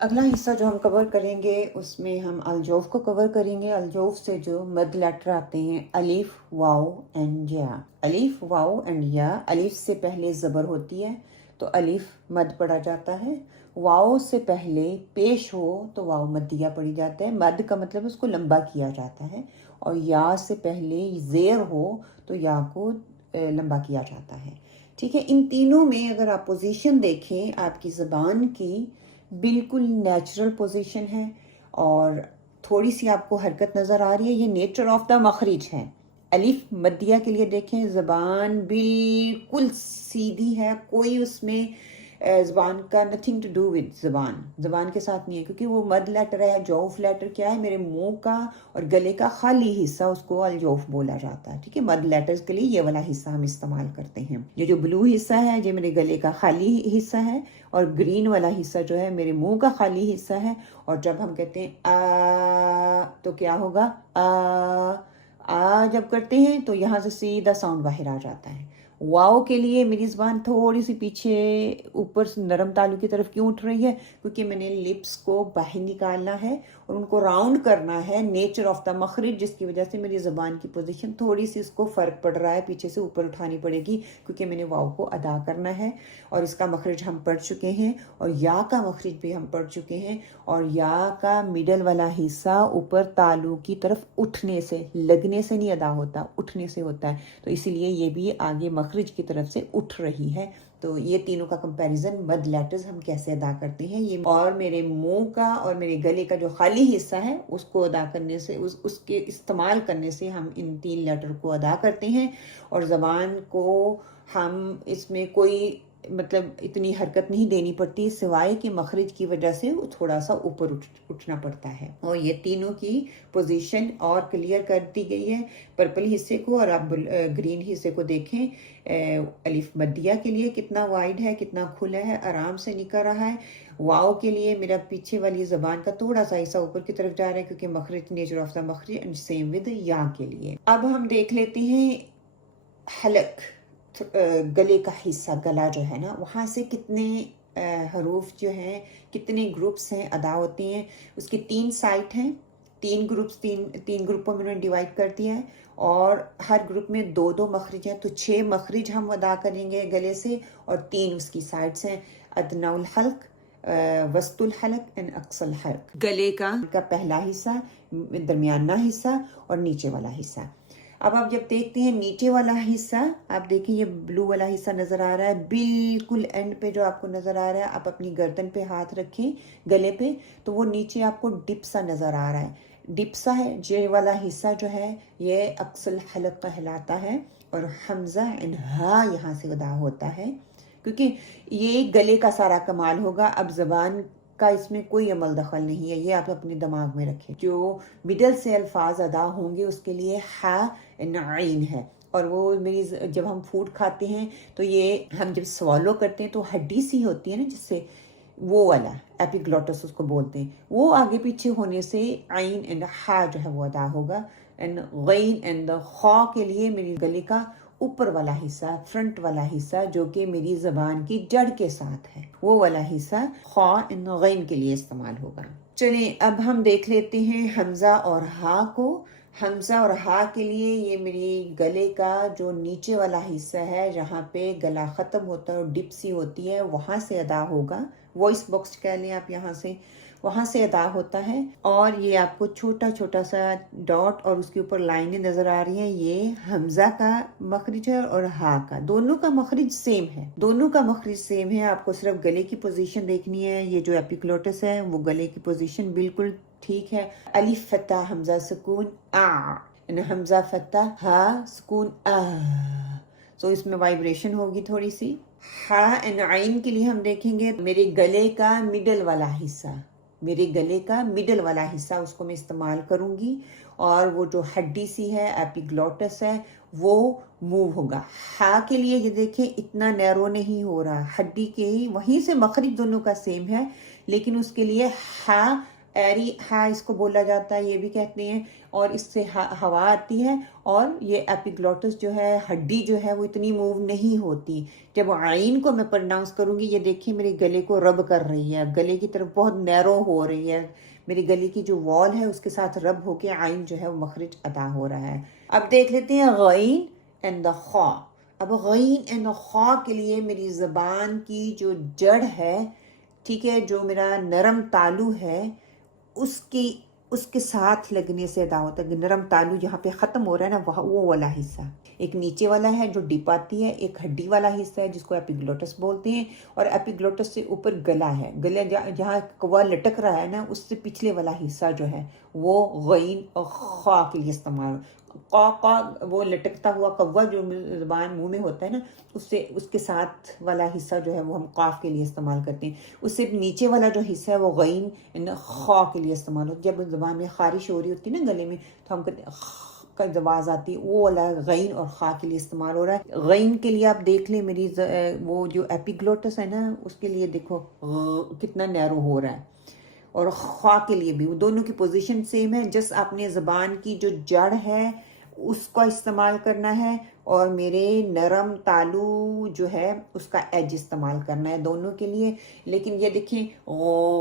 اگلا حصہ جو ہم کور کریں گے اس میں ہم الجوف کو کور کریں گے۔ الجوف سے جو مد لیٹر آتے ہیں الف، واو اینڈ یا۔ الف، واو اینڈ یا۔ الف سے پہلے زبر ہوتی ہے تو الف مد پڑا جاتا ہے۔ واو سے پہلے پیش ہو تو واو مدیہ پڑی جاتا ہے۔ مد کا مطلب اس کو لمبا کیا جاتا ہے۔ اور یا سے پہلے زیر ہو تو یا کو لمبا کیا جاتا ہے۔ ٹھیک ہے، ان تینوں میں اگر آپ پوزیشن دیکھیں آپ کی زبان کی بالکل نیچرل پوزیشن ہے، اور تھوڑی سی آپ کو حرکت نظر آ رہی ہے، یہ نیچر آف دا مخرج ہے۔ الف مدیہ کے لیے دیکھیں زبان بالکل سیدھی ہے، کوئی اس میں زبان کا نتھنگ ٹو ڈو ود زبان کے ساتھ نہیں ہے، کیونکہ وہ مد لیٹر ہے۔ جوف لیٹر کیا ہے؟ میرے منہ کا اور گلے کا خالی حصہ، اس کو الجوف بولا جاتا ہے۔ ٹھیک ہے، مد لیٹرز کے لیے یہ والا حصہ ہم استعمال کرتے ہیں۔ یہ جو بلو حصہ ہے یہ میرے گلے کا خالی حصہ ہے، اور گرین والا حصہ جو ہے میرے منہ کا خالی حصہ ہے۔ اور جب ہم کہتے ہیں آ تو کیا ہوگا؟ آ جب کرتے ہیں تو یہاں سے سیدھا ساؤنڈ باہر آ جاتا ہے۔ واؤ کے لیے میری زبان تھوڑی سی پیچھے اوپر سے نرم تالو کی طرف کیوں اٹھ رہی ہے؟ کیونکہ میں نے لپس کو باہر نکالنا ہے اور ان کو راؤنڈ کرنا ہے، نیچر آف دا مخرج، جس کی وجہ سے میری زبان کی پوزیشن تھوڑی سی اس کو فرق پڑ رہا ہے، پیچھے سے اوپر اٹھانی پڑے گی، کیونکہ میں نے واؤ کو ادا کرنا ہے۔ اور اس کا مخرج ہم پڑھ چکے ہیں، اور یا کا مخرج بھی ہم پڑھ چکے ہیں۔ اور یا کا مڈل والا حصہ اوپر تالو کی طرف اٹھنے سے، لگنے سے نہیں ادا ہوتا، اٹھنے سے ہوتا ہے، تو اسی لیے یہ بھی آگے مخرج کی طرف سے اٹھ رہی ہے۔ تو یہ تینوں کا کمپیریزن مد لیٹرز ہم کیسے ادا کرتے ہیں، یہ اور میرے منہ کا اور میرے گلے کا جو خالی حصہ ہے اس کو ادا کرنے سے، اس کے استعمال کرنے سے ہم ان تین لیٹر کو ادا کرتے ہیں۔ اور زبان کو ہم اس میں کوئی مطلب اتنی حرکت نہیں دینی پڑتی، سوائے کہ مخرج کی وجہ سے وہ تھوڑا سا اوپر اٹھنا پڑتا ہے۔ اور یہ تینوں کی پوزیشن اور کلیئر کر دی گئی ہے۔ پرپل حصے کو اور آپ گرین حصے کو دیکھیں، الف مدیہ کے لیے کتنا وائڈ ہے، کتنا کھلا ہے، آرام سے نکل رہا ہے۔ واؤ کے لیے میرا پیچھے والی زبان کا تھوڑا سا حصہ اوپر کی طرف جا رہا ہے، کیونکہ مخرج نیچر آف دا مخرج، اینڈ سیم ود یا کے لیے۔ اب ہم دیکھ لیتے ہیں حلق، گلے کا حصہ، گلا جو ہے نا، وہاں سے کتنے حروف جو ہیں، کتنے گروپس ہیں ادا ہوتے ہیں۔ اس کی 3 سائٹ ہیں، 3 گروپس، تین گروپوں میں انہوں نے ڈیوائڈ کر دیا ہے، اور ہر گروپ میں 2 مخرج ہیں، تو 6 مخرج ہم ادا کریں گے گلے سے، اور 3 اس کی سائٹس ہیں، ادنی الحلق، وسط الحلق اینڈ اقصی الحلق۔ گلے کا پہلا حصہ، درمیانہ حصہ اور نیچے والا حصہ۔ اب آپ جب دیکھتے ہیں نیچے والا حصہ، آپ دیکھیں یہ بلو والا حصہ نظر آ رہا ہے، بالکل اینڈ پہ جو آپ کو نظر آ رہا ہے، آپ اپنی گردن پہ ہاتھ رکھیں گلے پہ، تو وہ نیچے آپ کو ڈپ سا نظر آ رہا ہے، ڈپ سا ہے، یہ والا حصہ جو ہے یہ اقصی الحلق کہلاتا ہے، اور حمزہ اینڈ ہا یہاں سے ادا ہوتا ہے، کیونکہ یہ گلے کا سارا کمال ہوگا۔ اب زبان کا اس میں کوئی عمل دخل نہیں ہے، یہ آپ اپنے دماغ میں رکھیں۔ جو مڈل سے الفاظ ادا ہوں گے اس کے لیے ہا عین ہے، اور وہ میری جب ہم فوڈ کھاتے ہیں تو یہ ہم جب سوالو کرتے ہیں تو ہڈی سی ہوتی ہے نا، جس سے وہ والا ایپیگلوٹس اس کو بولتے ہیں، وہ آگے پیچھے ہونے سے عین اینڈ ہا جو ہے وہ ادا ہوگا۔ اینڈ غین اینڈ خا کے لیے میری گلے کا اوپر والا حصہ، فرنٹ والا حصہ جو کہ میری زبان کی جڑ کے ساتھ ہے، وہ والا حصہ خا اینڈ غین کے لیے استعمال ہوگا۔ چلیں اب ہم دیکھ لیتے ہیں حمزہ اور ہا کو۔ حمزہ اور ہا کے لیے یہ میری گلے کا جو نیچے والا حصہ ہے، جہاں پہ گلا ختم ہوتا ہے اور ڈپ سی ہوتی ہے، وہاں سے ادا ہوگا، وائس باکس کہہ لیں آپ، یہاں سے وہاں سے ادا ہوتا ہے۔ اور یہ آپ کو چھوٹا چھوٹا سا ڈاٹ اور اس کے اوپر لائنیں نظر آ رہی ہیں، یہ حمزہ کا مخرج ہے اور ہا کا، دونوں کا مخرج سیم ہے، دونوں کا مخرج سیم ہے۔ آپ کو صرف گلے کی پوزیشن دیکھنی ہے، یہ جو ایپیگلوٹس ہے وہ گلے کی پوزیشن بالکل ٹھیک ہے۔ الف فتح حمزہ سکون آ، حمزہ فتح ہا سکون آ، تو اس میں وائبریشن ہوگی تھوڑی سی۔ ہا اینڈ عین کے لیے ہم دیکھیں گے میرے گلے کا مڈل والا حصہ، میرے گلے کا مڈل والا حصہ اس کو میں استعمال کروں گی، اور وہ جو ہڈی سی ہے ایپیگلوٹس ہے وہ موو ہوگا۔ ہا کے لیے یہ دیکھیں اتنا نیرو نہیں ہو رہا، ہڈی کے ہی وہیں سے مخرج دونوں کا سیم ہے، لیکن اس کے لیے ہا ایری ہا اس کو بولا جاتا ہے، یہ بھی کہتے ہیں، اور اس سے ہوا آتی ہے، اور یہ ایپیگلوٹس جو ہے ہڈی جو ہے وہ اتنی موو نہیں ہوتی۔ جب عین کو میں پرناؤنس کروں گی، یہ دیکھیں میرے گلے کو رب کر رہی ہے، گلے کی طرف بہت نیرو ہو رہی ہے، میری گلے کی جو وال ہے اس کے ساتھ رب ہو کے عین جو ہے وہ مخرج ادا ہو رہا ہے۔ اب دیکھ لیتے ہیں غین اینڈ دا خا۔ اب غین اینڈ خا کے لیے میری زبان کی جو جڑ ہے، ٹھیک ہے، جو میرا نرم تالو ہے، اس کے ساتھ لگنے سے ادا ہوتا ہے۔ نرم تالو جہاں پہ ختم ہو رہا ہے نا، وہ والا حصہ، ایک نیچے والا ہے جو ڈپ آتی ہے، ایک ہڈی والا حصہ ہے جس کو ایپیگلوٹس بولتے ہیں، اور ایپیگلوٹس سے اوپر گلا ہے، گلے جہاں کوا لٹک رہا ہے نا، اس سے پچھلے والا حصہ جو ہے وہ غین اور خا کے لیے استعمال۔ قا وہ لٹکتا ہوا کوا جو زبان منہ میں ہوتا ہے نا، اس کے ساتھ والا حصہ جو ہے وہ ہم قاف کے لیے استعمال کرتے ہیں۔ اس سے نیچے والا جو حصہ ہے وہ غین خا کے لیے استعمال ہوتا ہے۔ جب زبان میں خارش ہو رہی ہوتی ہے نا گلے میں، تو ہم کہتے ہیں کا آواز آتی ہے، وہ والا غین اور خا کے لیے استعمال ہو رہا ہے۔ غین کے لیے آپ دیکھ لیں میری وہ جو ایپیگلوٹس ہے نا، اس کے لیے دیکھو کتنا نیرو ہو رہا ہے، اور خا کے لیے بھی وہ دونوں کی پوزیشن سیم ہے، جس آپ نے زبان کی جو جڑ ہے اس کا استعمال کرنا ہے، اور میرے نرم تالو جو ہے اس کا ایج استعمال کرنا ہے دونوں کے لیے۔ لیکن یہ دیکھیں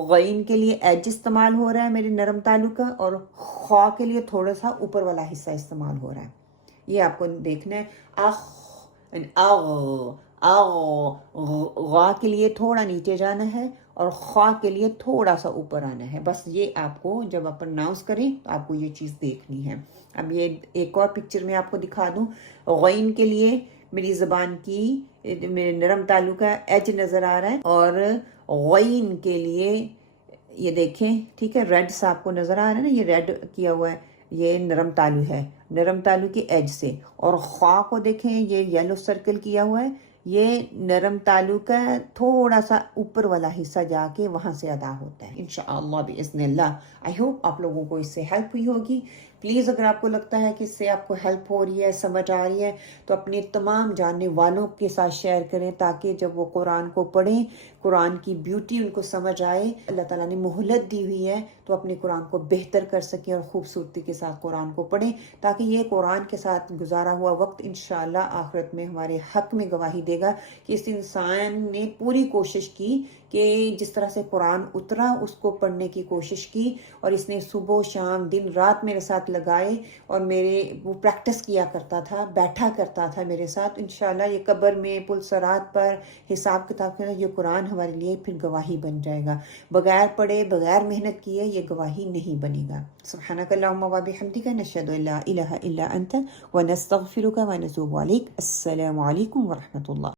غین کے لیے ایج استعمال ہو رہا ہے میرے نرم تالو کا، اور خا کے لیے تھوڑا سا اوپر والا حصہ استعمال ہو رہا ہے۔ یہ آپ کو دیکھنا ہے۔ غا کے لیے تھوڑا نیچے جانا ہے، اور خا کے لیے تھوڑا سا اوپر آنا ہے۔ بس یہ آپ کو جب آپ پرناؤنس کریں تو آپ کو یہ چیز دیکھنی ہے۔ اب یہ ایک اور پکچر میں آپ کو دکھا دوں۔ غین کے لیے میری زبان کی میرے نرم تالو کا ایج نظر آ رہا ہے، اور غین کے لیے یہ دیکھیں، ٹھیک ہے، ریڈ سا آپ کو نظر آ رہا ہے نا، یہ ریڈ کیا ہوا ہے، یہ نرم تالو ہے، نرم تالو کی ایج سے۔ اور خا کو دیکھیں، یہ یلو سرکل کیا ہوا ہے، یہ نرم تالو کا تھوڑا سا اوپر والا حصہ جا کے وہاں سے ادا ہوتا ہے۔ انشاءاللہ باذن اللہ۔ آئی ہوپ آپ لوگوں کو اس سے ہیلپ ہوئی ہوگی۔ پلیز اگر آپ کو لگتا ہے کہ اس سے آپ کو ہیلپ ہو رہی ہے، سمجھ آ رہی ہے، تو اپنے تمام جاننے والوں کے ساتھ شیئر کریں، تاکہ جب وہ قرآن کو پڑھیں، قرآن کی بیوٹی ان کو سمجھ آئے۔ اللہ تعالیٰ نے مہلت دی ہوئی ہے تو اپنے قرآن کو بہتر کر سکیں اور خوبصورتی کے ساتھ قرآن کو پڑھیں، تاکہ یہ قرآن کے ساتھ گزارا ہوا وقت انشاءاللہ آخرت میں ہمارے حق میں گواہی دے گا کہ اس انسان نے پوری کوشش کی کہ جس طرح سے قرآن اترا اس کو پڑھنے کی کوشش کی، اور اس نے صبح و شام دن رات میرے ساتھ لگائے، اور وہ پریکٹس کیا کرتا تھا، بیٹھا کرتا تھا میرے ساتھ۔ انشاءاللہ یہ قبر میں پلسرات پر حساب کتاب کے یہ قرآن ہمارے لیے پھر گواہی بن جائے گا۔ بغیر پڑھے، بغیر محنت کیے یہ گواہی نہیں بنے گا۔ سبحانک اللہم و بحمدک، نشہد ان لا الہ الا انت ونستغفرک ونتوب الیک۔ السلام علیکم ورحمۃ اللہ۔